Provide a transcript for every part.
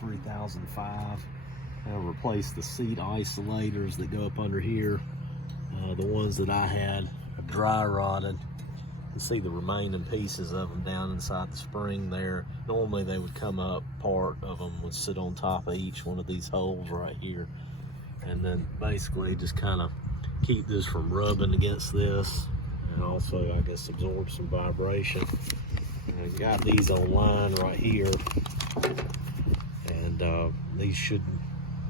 3005. I'll replace the seat isolators that go up under here. The ones that I had are dry rotted. You can see the remaining pieces of them down inside the spring there. Normally they would come up, part of them would sit on top of each one of these holes right here. And then basically just kind of keep this from rubbing against this, and also I guess absorb some vibration. And I got these online right here, and these should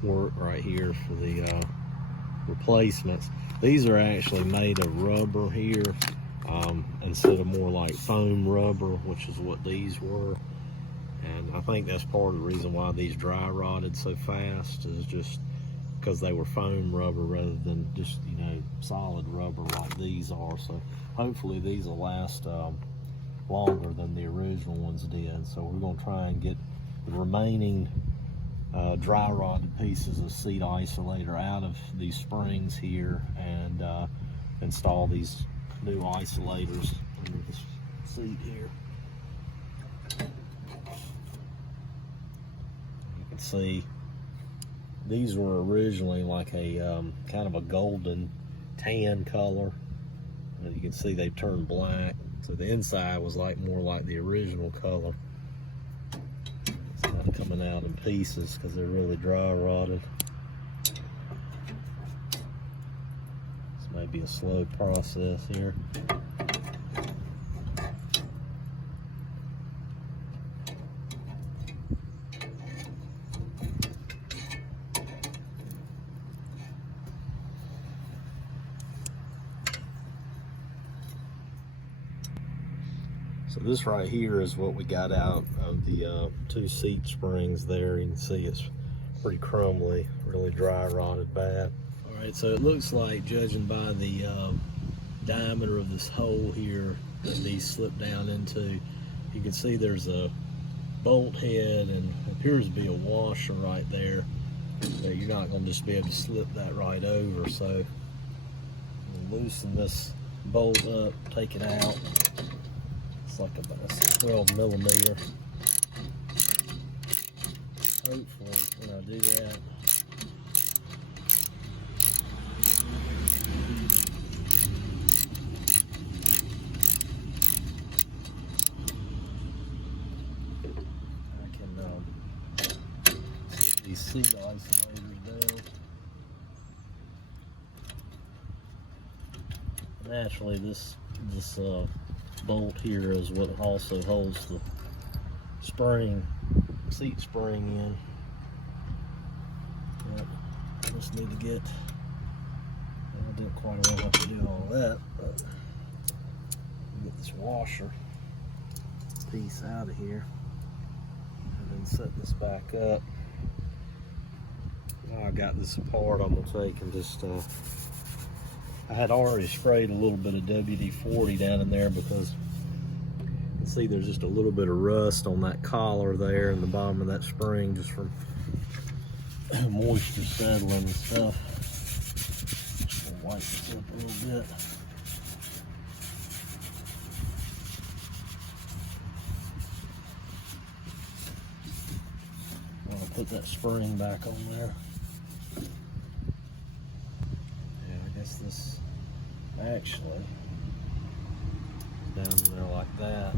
work right here for the replacements. These are actually made of rubber here, instead of more like foam rubber, which is what these were. And I think that's part of the reason why these dry rotted so fast, is just because they were foam rubber rather than just, you know, solid rubber like these are. So hopefully these will last longer than the original ones did. So we're going to try and get the remaining dry rotted pieces of seat isolator out of these springs here, and install these new isolators under the seat here. You can see these were originally like a kind of a golden tan color, and you can see they've turned black. So the inside was like more like the original color. It's kind of coming out in pieces because they're really dry rotted. This may be a slow process here. So this right here is what we got out of the two seat springs there. You can see it's pretty crumbly, really dry rotted bad. All right, so it looks like, judging by the diameter of this hole here that these slip down into, you can see there's a bolt head and appears to be a washer right there, but you're not going to just be able to slip that right over. So we'll loosen this bolt up, take it out. Like about 12 millimeter. Hopefully when I do that, I can get these seat isolators down. Naturally, this bolt here is what also holds the seat spring in. But I just need to get, I didn't quite know how to do all that, but get this washer piece out of here and then set this back up. Now I got this apart, I'm gonna take and just I had already sprayed a little bit of WD-40 down in there because you can see there's just a little bit of rust on that collar there in the bottom of that spring, just from moisture settling and stuff. Just gonna wipe this up a little bit. I'm gonna put that spring back on there. This actually down there like that.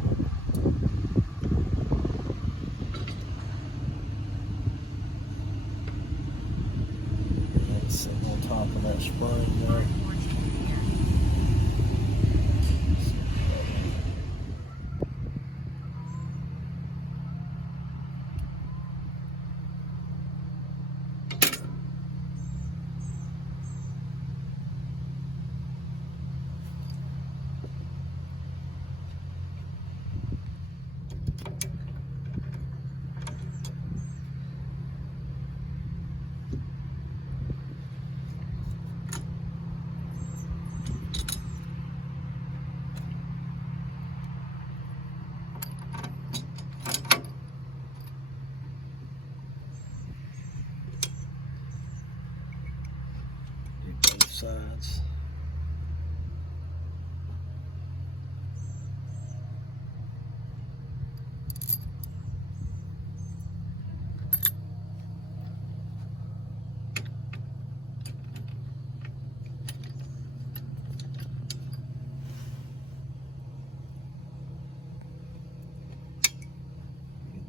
Let's sit on top of that spring there.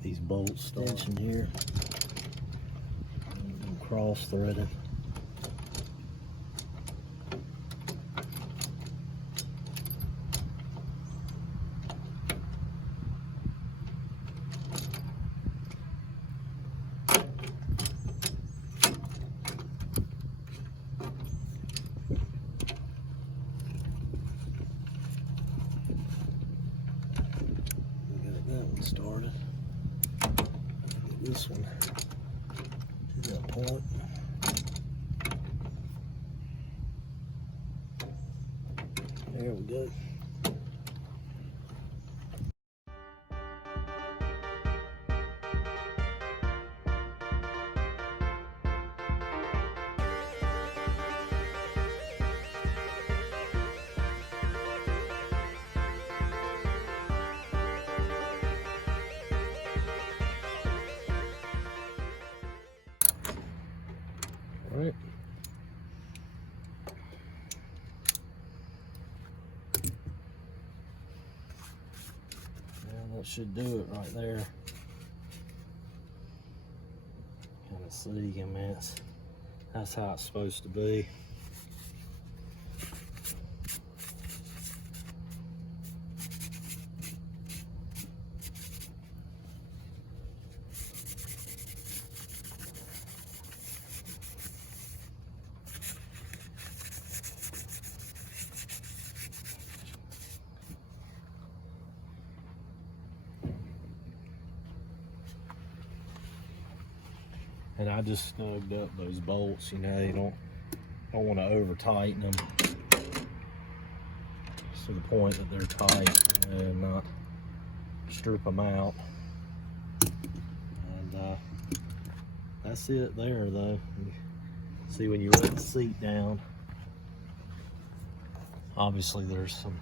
get these bolts tensioned here. Cross threaded. Started. Get this one to that point. There we go. All right. And that should do it right there. Kind of see, I mean, that's how it's supposed to be. And I just snugged up those bolts, you know, you don't want to over tighten them to the point that they're tight and not strip them out. And that's it there though. See, when you let the seat down, obviously there's some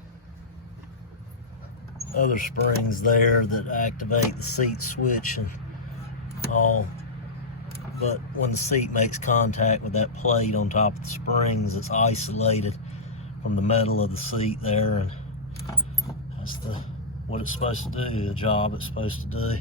other springs there that activate the seat switch and all. But when the seat makes contact with that plate on top of the springs, it's isolated from the metal of the seat there, and that's what it's supposed to do, the job it's supposed to do.